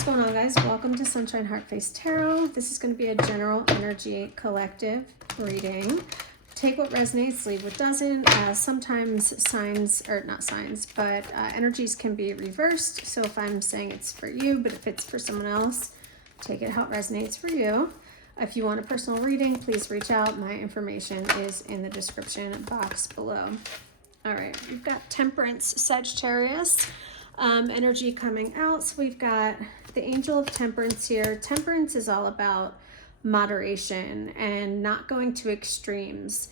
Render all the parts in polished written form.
What's going on, guys? Welcome to Sunshine Heart Face Tarot. This is going to be a general energy collective reading. Take what resonates, leave what doesn't. Sometimes signs, or not signs, but energies can be reversed. So if I'm saying it's for you, but if it's for someone else, take it how it resonates for you. If you want a personal reading, please reach out. My information is in the description box below. All right, we've got Temperance, Sagittarius energy coming out. So we've got the Angel of Temperance here. Temperance is all about moderation and not going to extremes.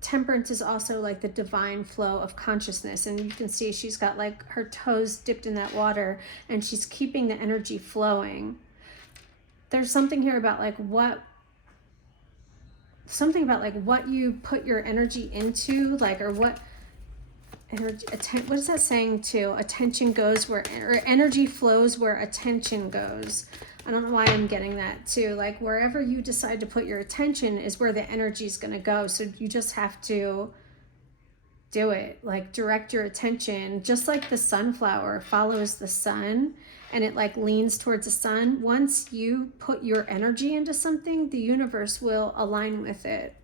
Temperance is also like the divine flow of consciousness, and you can see she's got like her toes dipped in that water and she's keeping the energy flowing. There's something here about like what you put your energy into, like, or what energy, what is that saying too? Attention goes where, or energy flows where attention goes. I don't know why I'm getting that too. Like wherever you decide to put your attention is where the energy is going to go. So you just have to do it, like direct your attention, just like the sunflower follows the sun and it like leans towards the sun. Once you put your energy into something, the universe will align with it.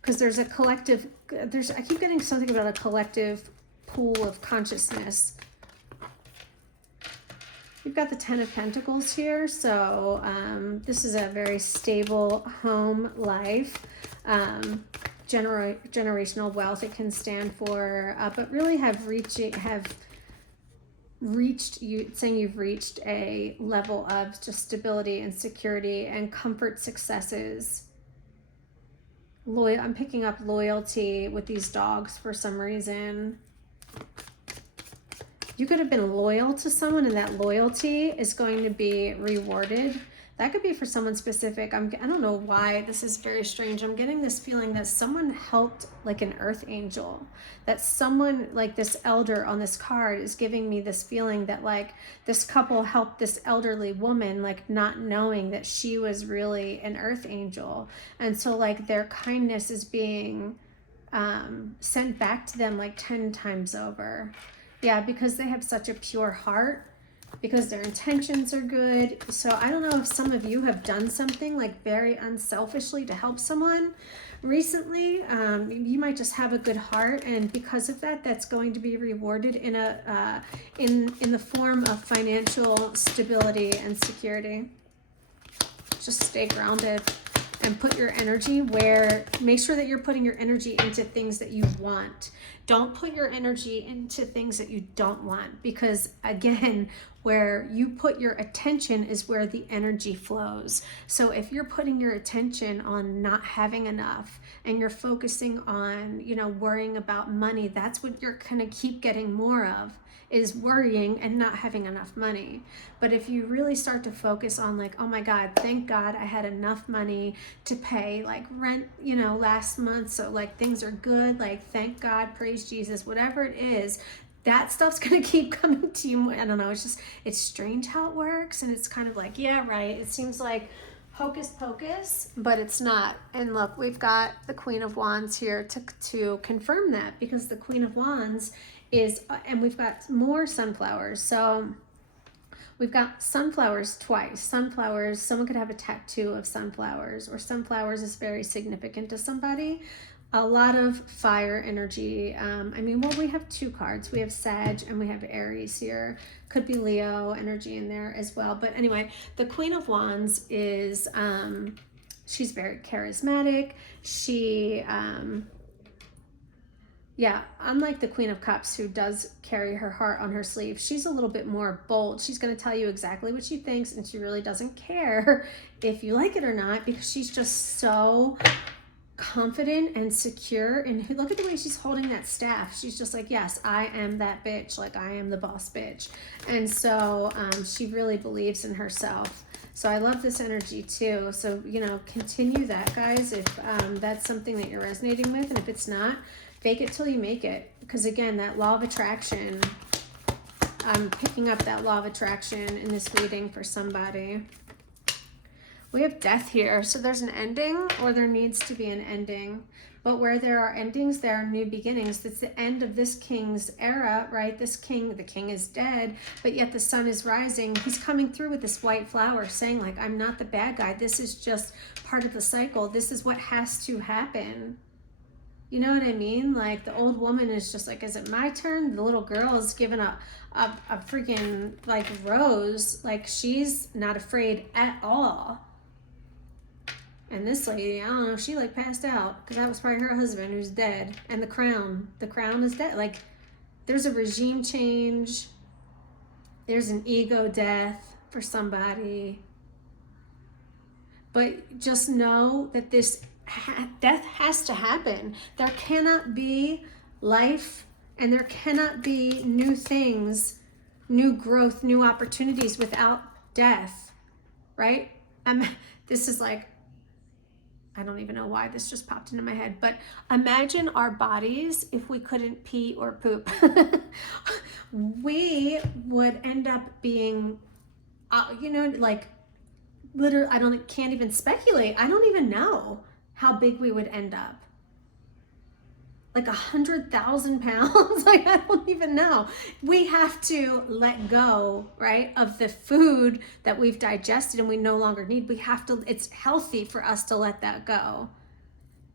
Because there's a collective, I keep getting something about a collective pool of consciousness. We've got the Ten of Pentacles here. So this is a very stable home life. Generational wealth it can stand for, but really saying you've reached a level of just stability and security and comfort successes. I'm picking up loyalty with these dogs for some reason. You could have been loyal to someone and that loyalty is going to be rewarded. That could be for someone specific. I don't know why this is very strange. I'm getting this feeling that someone helped like an earth angel, that someone like this elder on this card is giving me this feeling that like this couple helped this elderly woman, like not knowing that she was really an earth angel. And so like their kindness is being sent back to them like 10 times over. Yeah, because they have such a pure heart, because their intentions are good. So I don't know if some of you have done something like very unselfishly to help someone recently. You might just have a good heart, and because of that, that's going to be rewarded in a in the form of financial stability and security. Just stay grounded and put your energy make sure that you're putting your energy into things that you want. Don't put your energy into things that you don't want, because again, where you put your attention is where the energy flows. So if you're putting your attention on not having enough and you're focusing on, worrying about money, that's what you're gonna keep getting more of, is worrying and not having enough money. But if you really start to focus on like, oh my God, thank God I had enough money to pay like rent, last month. So like things are good. Like, thank God, praise Jesus, whatever it is, that stuff's going to keep coming to you. I don't know. It's strange how it works. And it's kind of like, yeah, right. It seems like hocus pocus, but it's not. And look, we've got the Queen of Wands here to confirm that, because the Queen of Wands is, and we've got more sunflowers. So we've got sunflowers twice. Sunflowers, someone could have a tattoo of sunflowers, or sunflowers is very significant to somebody. A lot of fire energy. We have two cards. We have Sag and we have Aries here. Could be Leo energy in there as well. But anyway, the Queen of Wands is, she's very charismatic. She, unlike the Queen of Cups, who does carry her heart on her sleeve, she's a little bit more bold. She's going to tell you exactly what she thinks, and she really doesn't care if you like it or not, because she's just so confident and secure. And look at the way she's holding that staff. She's just like, yes, I am that bitch. Like, I am the boss bitch. And so she really believes in herself. So I love this energy too. So, continue that, guys, if that's something that you're resonating with. And if it's not, fake it till you make it. Because again, that law of attraction, I'm picking up that law of attraction in this reading for somebody. We have Death here. So there's an ending, or there needs to be an ending. But where there are endings, there are new beginnings. It's the end of this king's era, right? This king, the king is dead, but yet the sun is rising. He's coming through with this white flower saying, like, I'm not the bad guy. This is just part of the cycle. This is what has to happen. You know what I mean? Like, the old woman is just like, is it my turn? The little girl is given a freaking, like, rose. Like, she's not afraid at all. And this lady, I don't know, she like passed out because that was probably her husband who's dead. And the crown is dead. Like, there's a regime change. There's an ego death for somebody. But just know that this death has to happen. There cannot be life and there cannot be new things, new growth, new opportunities without death, right? This is like, I don't even know why this just popped into my head, but imagine our bodies if we couldn't pee or poop. We would end up being, like, literally, can't even speculate. I don't even know how big we would end up. Like 100,000 pounds. Like, I don't even know. We have to let go, right, of the food that we've digested and we no longer need. It's healthy for us to let that go.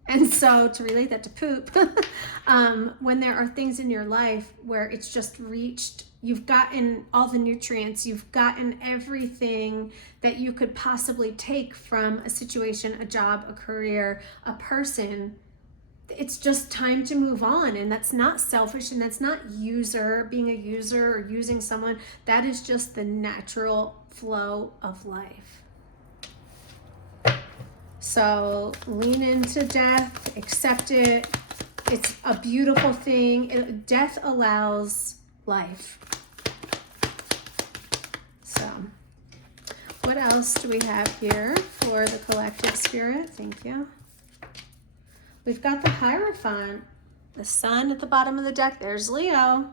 And so to relate that to poop, when there are things in your life where it's just reached, you've gotten all the nutrients, you've gotten everything that you could possibly take from a situation, a job, a career, a person, it's just time to move on. And that's not selfish, and that's not being a user or using someone. That is just the natural flow of life. So lean into death, accept it. It's a beautiful thing. Death allows life. So what else do we have here for the collective spirit? Thank you. We've got the Hierophant, the sun at the bottom of the deck. There's Leo.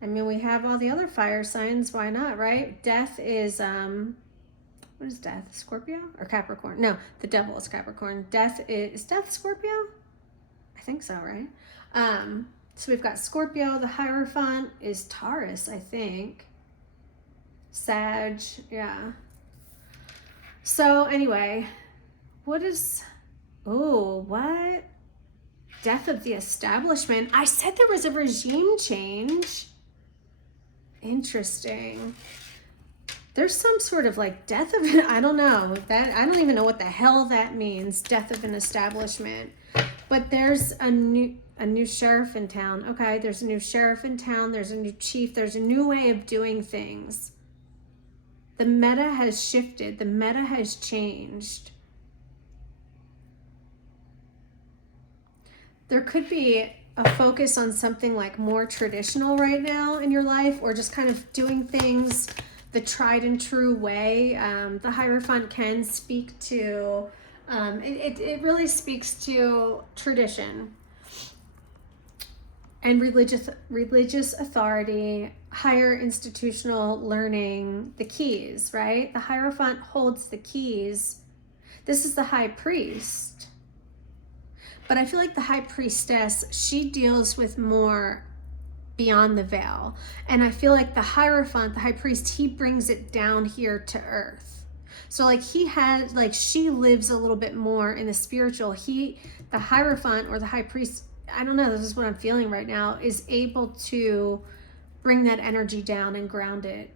I mean, we have all the other fire signs. Why not, right? Death is, what is death? Scorpio or Capricorn? No, the devil is Capricorn. Is death Scorpio? I think so, right? So we've got Scorpio. The Hierophant is Taurus, I think. Sag, yeah. So anyway, what? Death of the establishment. I said there was a regime change. Interesting. There's some sort of like death of I don't know. I don't even know what the hell that means, death of an establishment. But there's a new sheriff in town. Okay, there's a new sheriff in town. There's a new chief. There's a new way of doing things. The meta has shifted. The meta has changed. There could be a focus on something like more traditional right now in your life, or just kind of doing things the tried and true way. The Hierophant can speak to, it really speaks to tradition and religious authority, higher institutional learning, the keys, right? The Hierophant holds the keys. This is the high priest. But I feel like the high priestess, she deals with more beyond the veil. And I feel like the Hierophant, the high priest, he brings it down here to earth. So like she lives a little bit more in the spiritual. The Hierophant or the high priest, I don't know, this is what I'm feeling right now, is able to bring that energy down and ground it.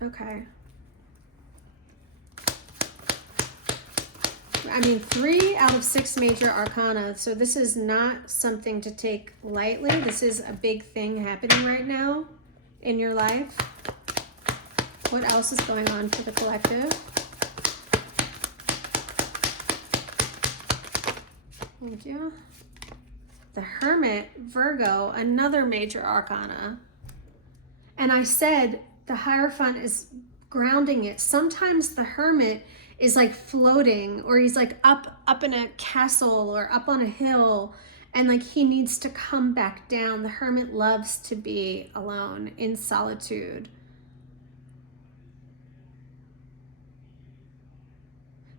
Okay. I mean, 3 out of 6 major arcana. So this is not something to take lightly. This is a big thing happening right now in your life. What else is going on for the collective? Thank you. The Hermit, Virgo, another major arcana. And I said the Hierophant is grounding it. Sometimes the Hermit is like floating, or he's like up in a castle or up on a hill, and like he needs to come back down. The Hermit loves to be alone in solitude.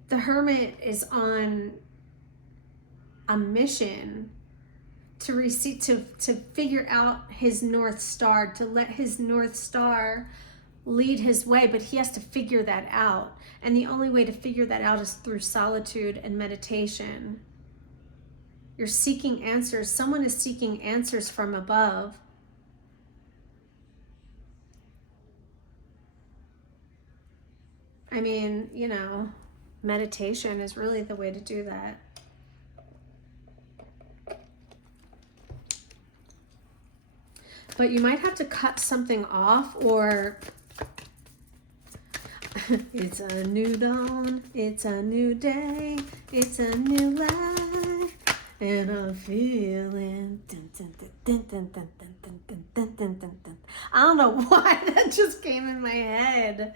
The Hermit is on a mission to receive, to figure out his North Star, to let his North Star lead his way, but he has to figure that out. And the only way to figure that out is through solitude and meditation. You're seeking answers. Someone is seeking answers from above. I mean, you know, meditation is really the way to do that. But you might have to cut something off, or it's a new dawn, it's a new day, it's a new life, and I'm feeling dun, dun, dun, dun, dun, dun, dun, dun, dun, dun, dun, dun. I don't know why that just came in my head,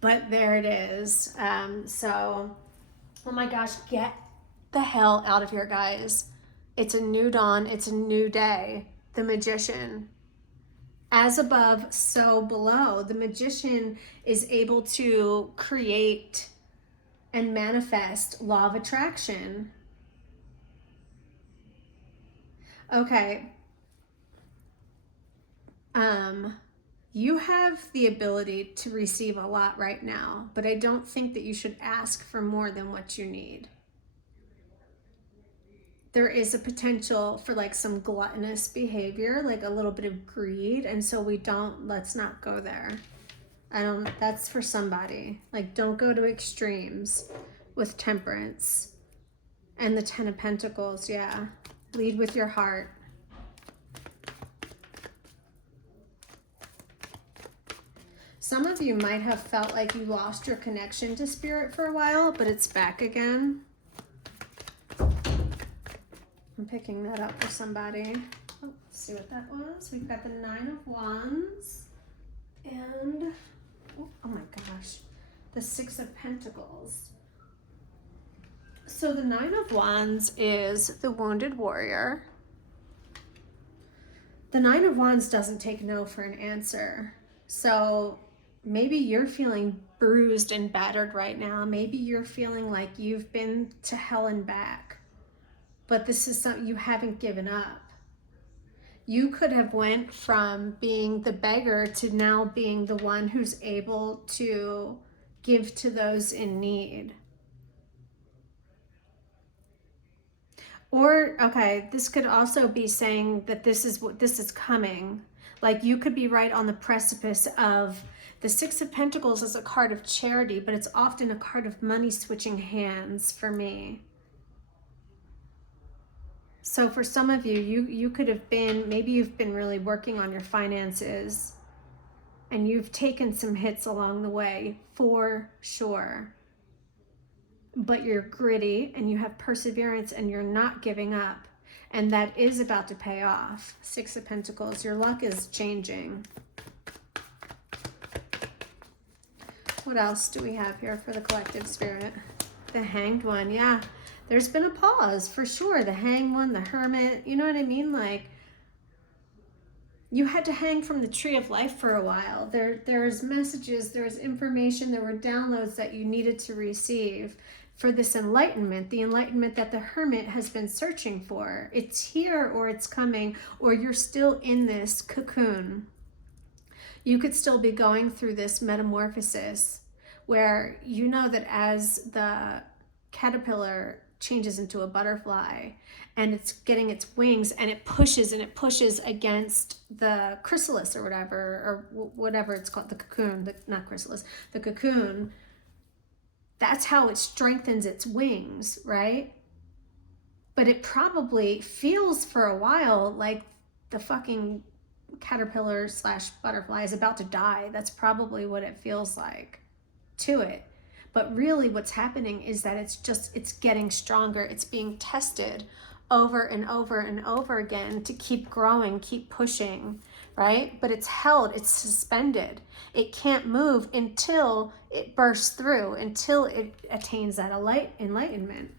but there it is. So, oh my gosh, get the hell out of here, guys. It's a new dawn, it's a new day. The Magician. As above, so below. The Magician is able to create and manifest law of attraction. Okay. You have the ability to receive a lot right now, but I don't think that you should ask for more than what you need. There is a potential for like some gluttonous behavior, like a little bit of greed. And so let's not go there. That's for somebody. Like, don't go to extremes with Temperance. And the Ten of Pentacles, yeah. Lead with your heart. Some of you might have felt like you lost your connection to Spirit for a while, but it's back again. I'm picking that up for somebody. Oh, let's see what that was. We've got the Nine of Wands and, oh my gosh, the Six of Pentacles. So the Nine of Wands is the wounded warrior. The Nine of Wands doesn't take no for an answer. So maybe you're feeling bruised and battered right now. Maybe you're feeling like you've been to hell and back. But this is something you haven't given up. You could have went from being the beggar to now being the one who's able to give to those in need. Or, okay, this could also be saying that this is coming. Like, you could be right on the precipice of the Six of Pentacles as a card of charity, but it's often a card of money switching hands for me. So for some of you, you could have been, maybe you've been really working on your finances and you've taken some hits along the way, for sure. But you're gritty and you have perseverance and you're not giving up. And that is about to pay off. Six of Pentacles, your luck is changing. What else do we have here for the collective spirit? The Hanged One, yeah. There's been a pause for sure. The Hanged One, the Hermit, you know what I mean? Like, you had to hang from the tree of life for a while. There's messages, there's information, there were downloads that you needed to receive for this enlightenment, the enlightenment that the Hermit has been searching for. It's here, or it's coming, or you're still in this cocoon. You could still be going through this metamorphosis where you know that as the caterpillar changes into a butterfly and it's getting its wings and it pushes against the chrysalis or whatever it's called, the cocoon, not chrysalis, the cocoon, that's how it strengthens its wings, right? But it probably feels for a while like the fucking caterpillar / butterfly is about to die. That's probably what it feels like to it. But really what's happening is that it's getting stronger. It's being tested over and over and over again to keep growing, keep pushing, right? But it's held, it's suspended. It can't move until it bursts through, until it attains that enlightenment.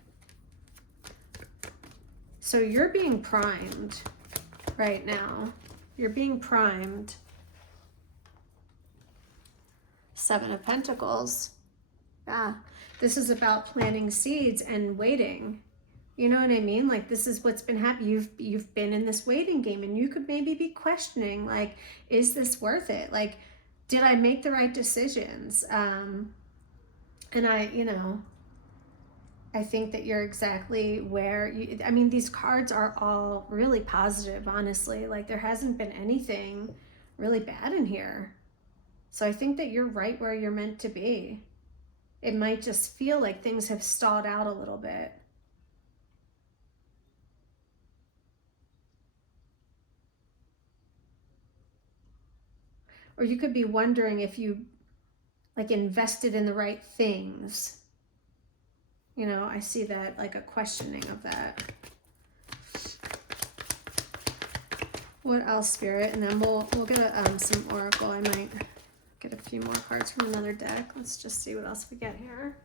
So you're being primed right now. You're being primed. Seven of Pentacles. Yeah, this is about planting seeds and waiting. You know what I mean? Like, this is what's been happening. You've been in this waiting game, and you could maybe be questioning, like, is this worth it? Like, did I make the right decisions? And I think that you're exactly where you, I mean, these cards are all really positive, honestly. Like, there hasn't been anything really bad in here. So I think that you're right where you're meant to be. It might just feel like things have stalled out a little bit. Or you could be wondering if you like invested in the right things. You know, I see that, like a questioning of that. What else, Spirit? And then we'll get some oracle. I might get a few more cards from another deck. Let's just see what else we get here.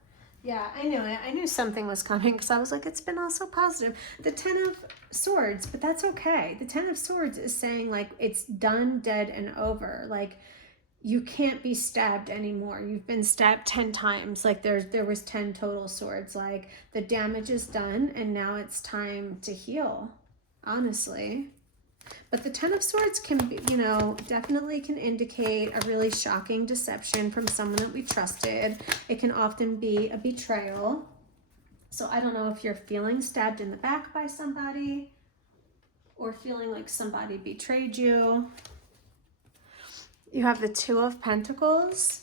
Yeah, I knew it. I knew something was coming because I was like, it's been all so positive. The Ten of Swords, but that's okay. The Ten of Swords is saying, like, it's done, dead, and over. Like, you can't be stabbed anymore. You've been stabbed 10 times. Like, there was 10 total swords. Like, the damage is done, and now it's time to heal, honestly. But the Ten of Swords can be, definitely can indicate a really shocking deception from someone that we trusted. It can often be a betrayal. So I don't know if you're feeling stabbed in the back by somebody or feeling like somebody betrayed you. You have the Two of Pentacles.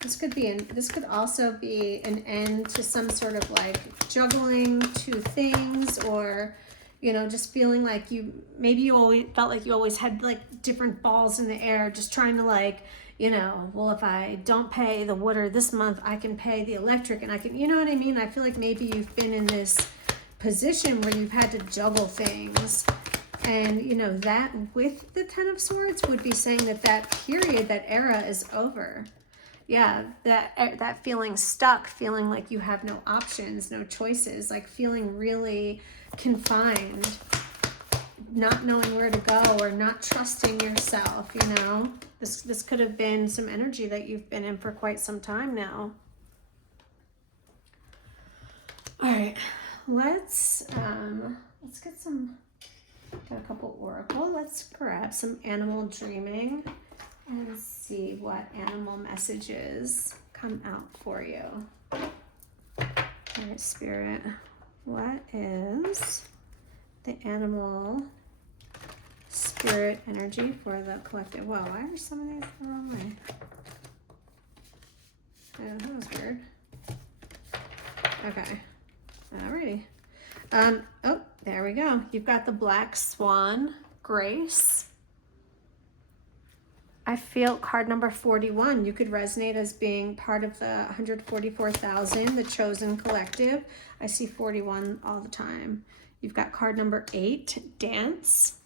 This could also be an end to some sort of like juggling two things, or just feeling like maybe you always felt like you always had like different balls in the air, just trying to like, well, if I don't pay the water this month, I can pay the electric, and I can, you know what I mean? I feel like maybe you've been in this position where you've had to juggle things. And, that with the Ten of Swords would be saying that period, that era is over. Yeah, that feeling stuck, feeling like you have no options, no choices, like feeling really confined, not knowing where to go or not trusting yourself, This could have been some energy that you've been in for quite some time now. All right, let's get got a couple oracle. Let's grab some animal dreaming and see what animal messages come out for you. All right, Spirit, what is the animal spirit energy for the collective? Whoa, why are some of these the wrong way? Yeah, that was weird. Okay, alrighty. Oh, there we go. You've got the Black Swan, Grace. I feel card number 41. You could resonate as being part of the 144,000, the chosen collective. I see 41 all the time. You've got card number 8, Dance.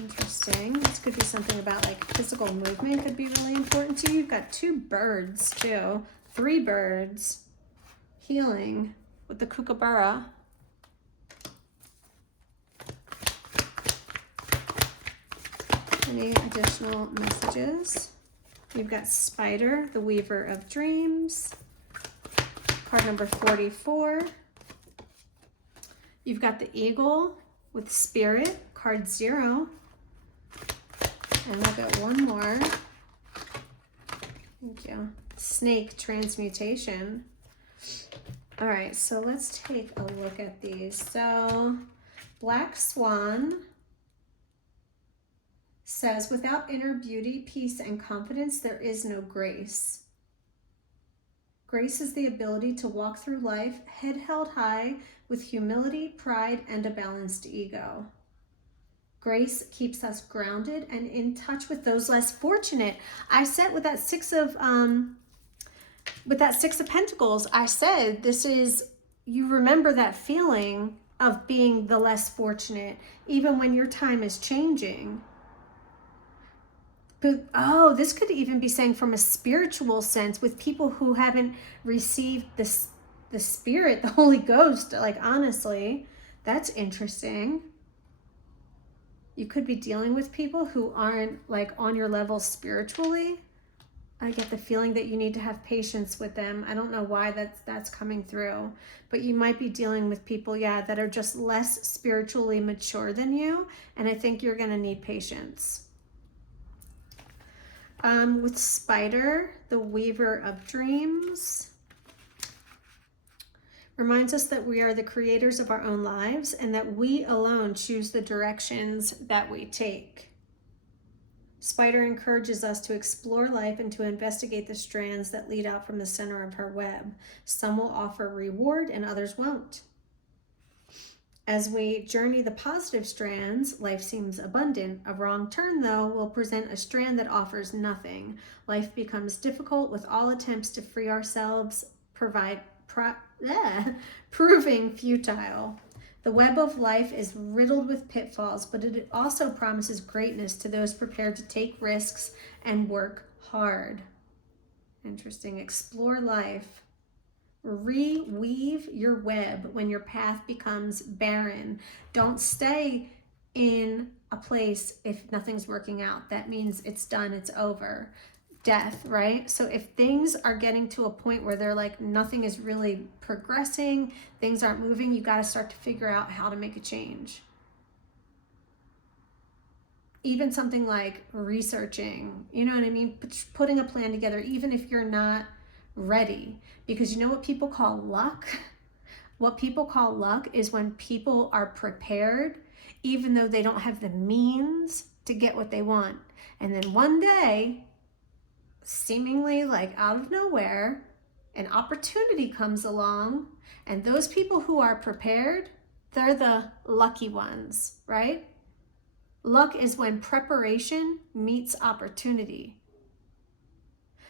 Interesting. This could be something about like physical movement could be really important to you. You've got 2 birds too. 3 birds. Healing with the kookaburra. Any additional messages? You've got Spider, the Weaver of Dreams. Card number 44. You've got the Eagle with Spirit, card 0. And we'll get one more. Thank you. Snake, Transmutation. All right, so let's take a look at these. So, Black Swan says, without inner beauty, peace, and confidence, there is no grace. Grace is the ability to walk through life, head held high, with humility, pride, and a balanced ego. Grace keeps us grounded and in touch with those less fortunate. I said with that Six of Pentacles, I said this is, you remember that feeling of being the less fortunate, even when your time is changing. But, this could even be saying from a spiritual sense with people who haven't received the Spirit, the Holy Ghost. Like, honestly, that's interesting. You could be dealing with people who aren't like on your level spiritually. I get the feeling that you need to have patience with them. I don't know why that's coming through, but you might be dealing with people, yeah, that are just less spiritually mature than you, and I think you're going to need patience. With Spider, the Weaver of Dreams, reminds us that we are the creators of our own lives and that we alone choose the directions that we take. Spider encourages us to explore life and to investigate the strands that lead out from the center of her web. Some will offer reward and others won't. As we journey the positive strands, life seems abundant. A wrong turn, though, will present a strand that offers nothing. Life becomes difficult with all attempts to free ourselves, proving futile. The web of life is riddled with pitfalls, but it also promises greatness to those prepared to take risks and work hard. Interesting. Explore life. Reweave your web when your path becomes barren. Don't stay in a place if nothing's working out. That means it's done, it's over. Death, right? So if things are getting to a point where they're like nothing is really progressing, things aren't moving, you got to start to figure out how to make a change. Even something like researching, you know what I mean? Putting a plan together, even if you're not ready, because you know what people call luck? What people call luck is when people are prepared, even though they don't have the means to get what they want. And then one day, seemingly like out of nowhere, an opportunity comes along, and those people who are prepared, they're the lucky ones, right? Luck is when preparation meets opportunity.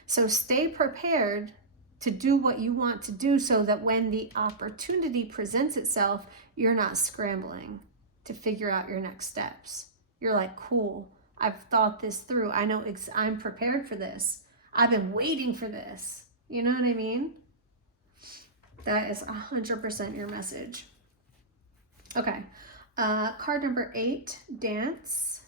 So stay prepared to do what you want to do so that when the opportunity presents itself, you're not scrambling to figure out your next steps. You're like, cool, I've thought this through. I know I'm prepared for this. I've been waiting for this. You know what I mean? That is 100% your message. Okay. Card number 8, Dance.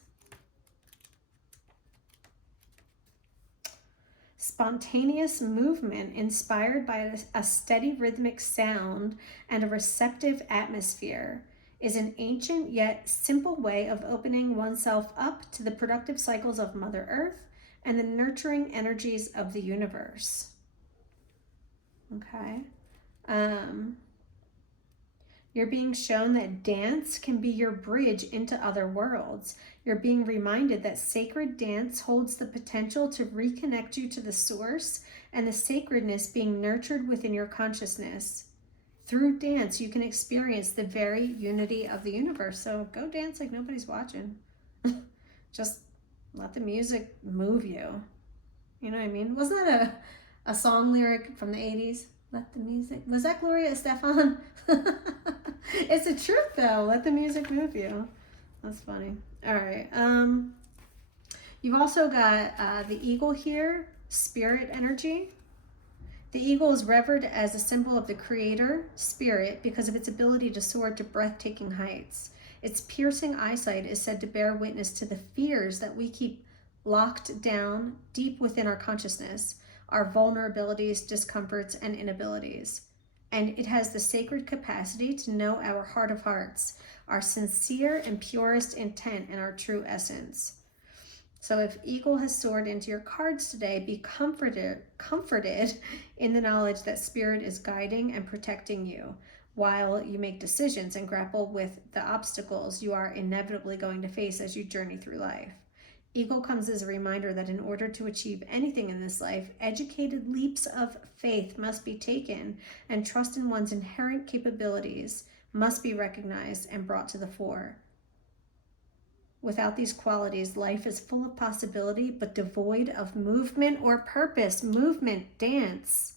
Spontaneous movement inspired by a steady rhythmic sound and a receptive atmosphere is an ancient yet simple way of opening oneself up to the productive cycles of Mother Earth and the nurturing energies of the universe. Okay. You're being shown that dance can be your bridge into other worlds. You're being reminded that sacred dance holds the potential to reconnect you to the source and the sacredness being nurtured within your consciousness. Through dance, you can experience the very unity of the universe. So go dance like nobody's watching. Just let the music move you. You know what I mean? Wasn't that a song lyric from the 80s? Let the music, was that Gloria Estefan? It's the truth though. Let the music move you. That's funny. All right. You've also got the eagle here, spirit energy. The eagle is revered as a symbol of the creator, spirit, because of its ability to soar to breathtaking heights. Its piercing eyesight is said to bear witness to the fears that we keep locked down deep within our consciousness, our vulnerabilities, discomforts, and inabilities. And it has the sacred capacity to know our heart of hearts, our sincere and purest intent, and our true essence. So if eagle has soared into your cards today, be comforted in the knowledge that spirit is guiding and protecting you while you make decisions and grapple with the obstacles you are inevitably going to face as you journey through life. Eagle comes as a reminder that in order to achieve anything in this life, educated leaps of faith must be taken, and trust in one's inherent capabilities must be recognized and brought to the fore. Without these qualities, life is full of possibility, but devoid of movement or purpose. Movement, dance.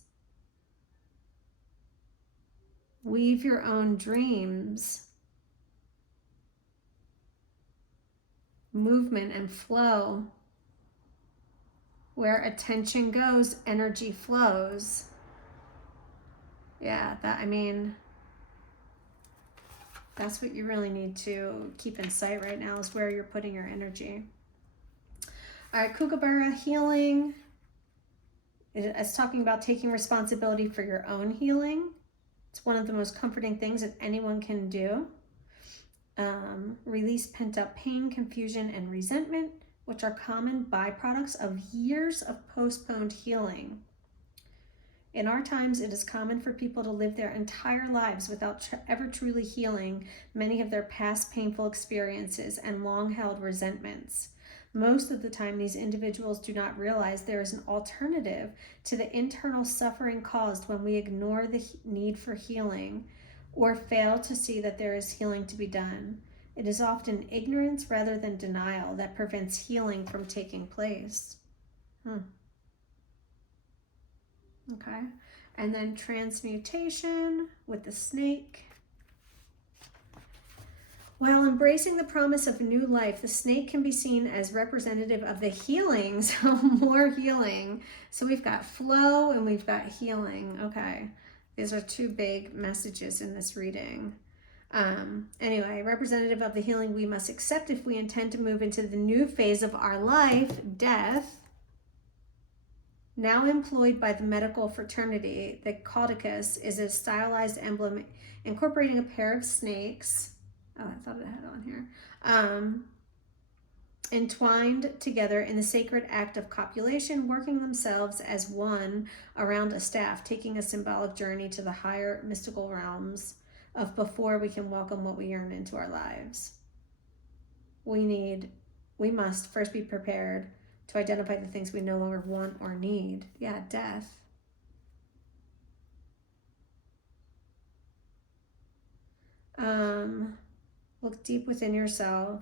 Weave your own dreams. Movement and flow. Where attention goes, energy flows. Yeah, that's what you really need to keep in sight right now, is where you're putting your energy. All right, Kookaburra healing. It's talking about taking responsibility for your own healing. It's one of the most comforting things that anyone can do. Release pent-up pain, confusion, and resentment, which are common byproducts of years of postponed healing. In our times, it is common for people to live their entire lives without ever truly healing many of their past painful experiences and long-held resentments. Most of the time, these individuals do not realize there is an alternative to the internal suffering caused when we ignore the need for healing or fail to see that there is healing to be done. It is often ignorance rather than denial that prevents healing from taking place. Okay, and then transmutation with the snake. While embracing the promise of new life, the snake can be seen as representative of the healing, so more healing. So we've got flow and we've got healing. Okay, these are two big messages in this reading. Anyway, representative of the healing we must accept if we intend to move into the new phase of our life, death. Now employed by the medical fraternity, the caduceus is a stylized emblem incorporating a pair of snakes. Oh, I thought it had on here. Entwined together in the sacred act of copulation, working themselves as one around a staff, taking a symbolic journey to the higher mystical realms of before we can welcome what we yearn into our lives. We must first be prepared to identify the things we no longer want or need. Yeah, death. Look deep within yourself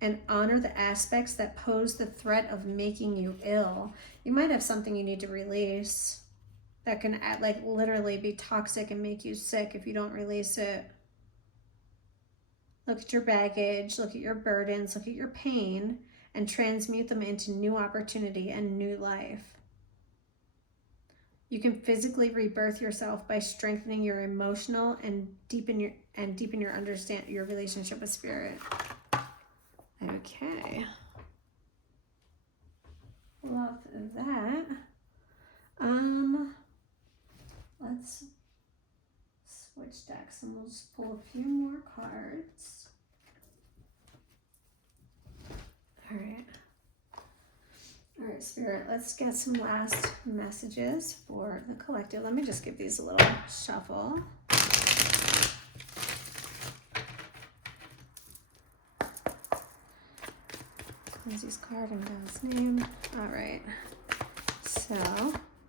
and honor the aspects that pose the threat of making you ill. You might have something you need to release that can like literally be toxic and make you sick if you don't release it. Look at your baggage, look at your burdens, look at your pain, and transmute them into new opportunity and new life. You can physically rebirth yourself by strengthening your emotional and deepen your relationship with spirit. Okay. Love that. Let's switch decks and we'll just pull a few more cards. All right, Spirit, let's get some last messages for the collective. Let me just give these a little shuffle. Lindsay's card and God's name. All right, so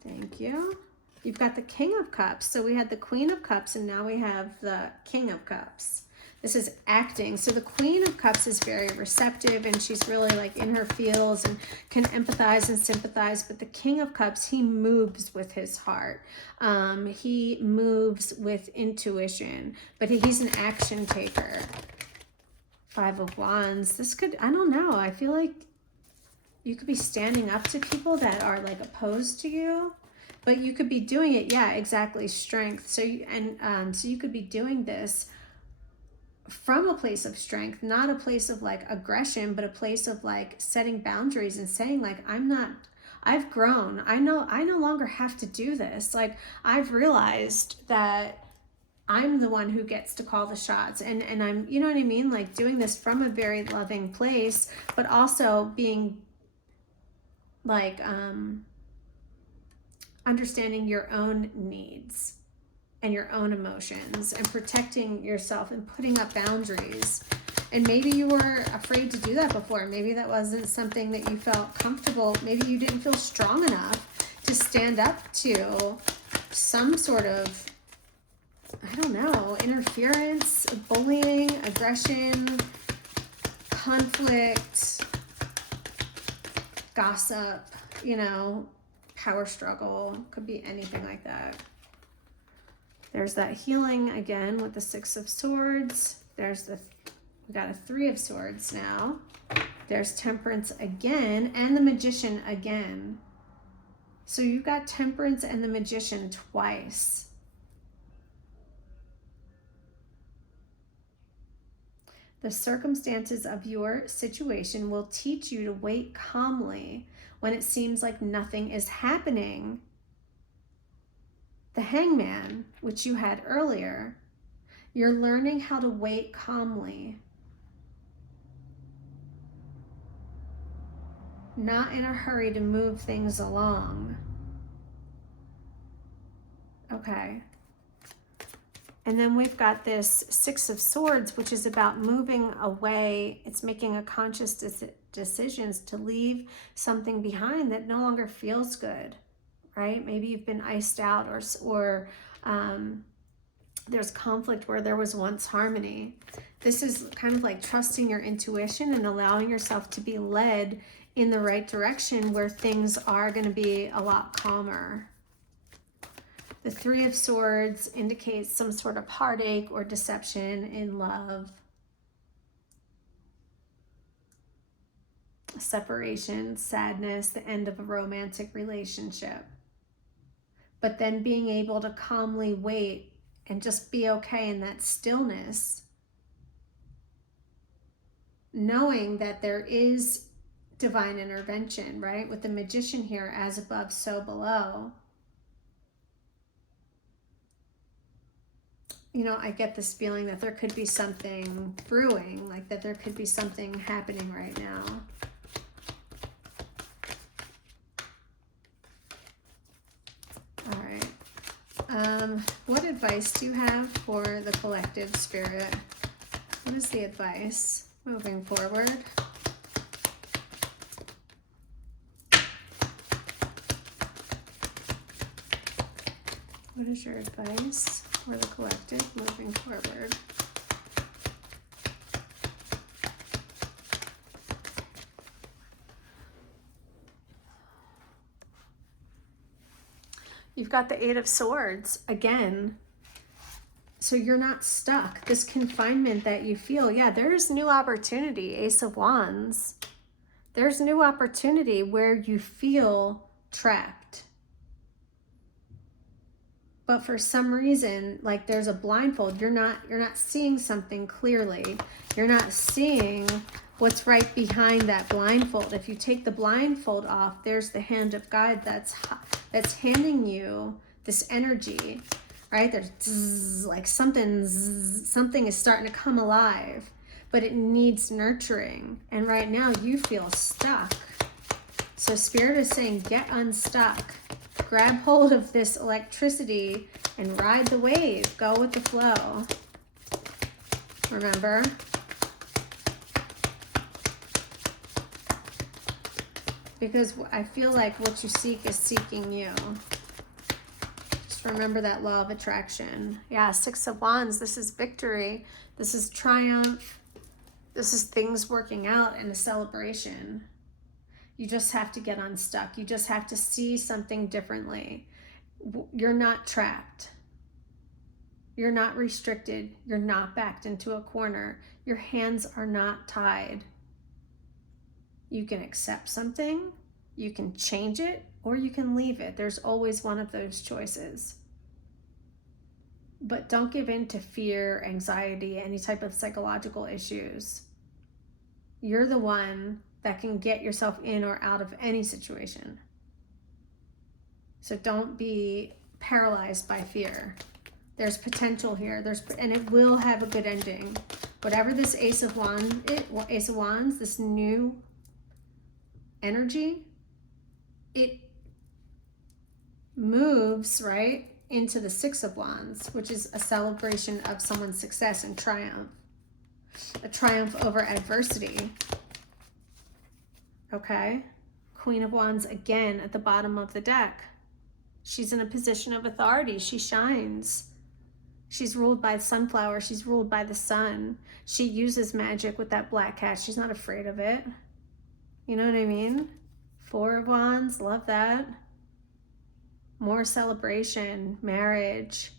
thank you. You've got the King of Cups. So we had the Queen of Cups and now we have the King of Cups. This is acting. So the Queen of Cups is very receptive and she's really like in her feels and can empathize and sympathize. But the King of Cups, he moves with his heart. He moves with intuition, but he's an action taker. Five of Wands. This could, I don't know. I feel like you could be standing up to people that are like opposed to you, but you could be doing it. Yeah, exactly. Strength. So you could be doing this from a place of strength, not a place of like aggression, but a place of like setting boundaries and saying like, I've grown. I no longer have to do this. Like I've realized that I'm the one who gets to call the shots and I'm, you know what I mean? Like doing this from a very loving place, but also being like, understanding your own needs and your own emotions and protecting yourself and putting up boundaries. And maybe you were afraid to do that before. Maybe that wasn't something that you felt comfortable. Maybe you didn't feel strong enough to stand up to some sort of, I don't know, interference, bullying, aggression, conflict, gossip, you know, power struggle. Could be anything like that. There's that healing again with the Six of Swords. We got a Three of Swords now. There's Temperance again and the Magician again. So you've got Temperance and the Magician twice. The circumstances of your situation will teach you to wait calmly when it seems like nothing is happening. The Hangman, which you had earlier, you're learning how to wait calmly. Not in a hurry to move things along. Okay. And then we've got this Six of Swords, which is about moving away. It's making a conscious decisions to leave something behind that no longer feels good, right? Maybe you've been iced out, or there's conflict where there was once harmony. This is kind of like trusting your intuition and allowing yourself to be led in the right direction where things are going to be a lot calmer. The Three of Swords indicates some sort of heartache or deception in love. Separation, sadness, the end of a romantic relationship. But then being able to calmly wait and just be okay in that stillness, knowing that there is divine intervention, right? With the Magician here, as above, so below. You know, I get this feeling that there could be something brewing, like that there could be something happening right now. All right. What advice do you have for the collective spirit? What is the advice moving forward? What is your advice for the collective moving forward? You've got the Eight of Swords again. So you're not stuck. This confinement that you feel, yeah, there's new opportunity. Ace of Wands. There's new opportunity where you feel trapped. But for some reason, like there's a blindfold. You're not seeing something clearly. You're not seeing what's right behind that blindfold. If you take the blindfold off, there's the hand of God that's handing you this energy, right? There's zzz, like something is starting to come alive, but it needs nurturing. And right now you feel stuck. So Spirit is saying, get unstuck. Grab hold of this electricity and ride the wave. Go with the flow. Remember? Because I feel like what you seek is seeking you. Just remember that law of attraction. Yeah, Six of Wands. This is victory. This is triumph. This is things working out and a celebration. You just have to get unstuck. You just have to see something differently. You're not trapped. You're not restricted. You're not backed into a corner. Your hands are not tied. You can accept something, you can change it, or you can leave it. There's always one of those choices. But don't give in to fear, anxiety, any type of psychological issues. You're the one that can get yourself in or out of any situation. So don't be paralyzed by fear. There's potential here. And it will have a good ending. Whatever this Ace of Wands, this new energy, it moves right into the Six of Wands, which is a celebration of someone's success and triumph, a triumph over adversity. Okay, Queen of Wands again at the bottom of the deck. She's in a position of authority. She shines. She's ruled by sunflower. She's ruled by the sun. She uses magic with that black cat. She's not afraid of it. You know what I mean? Four of Wands, love that. More celebration, marriage,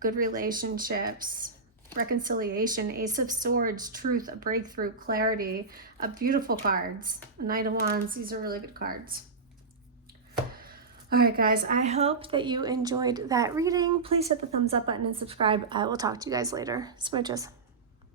good relationships, reconciliation, Ace of Swords, truth, a breakthrough, clarity, beautiful cards. Knight of Wands, these are really good cards. All right, guys, I hope that you enjoyed that reading. Please hit the thumbs up button and subscribe. I will talk to you guys later. Smooches.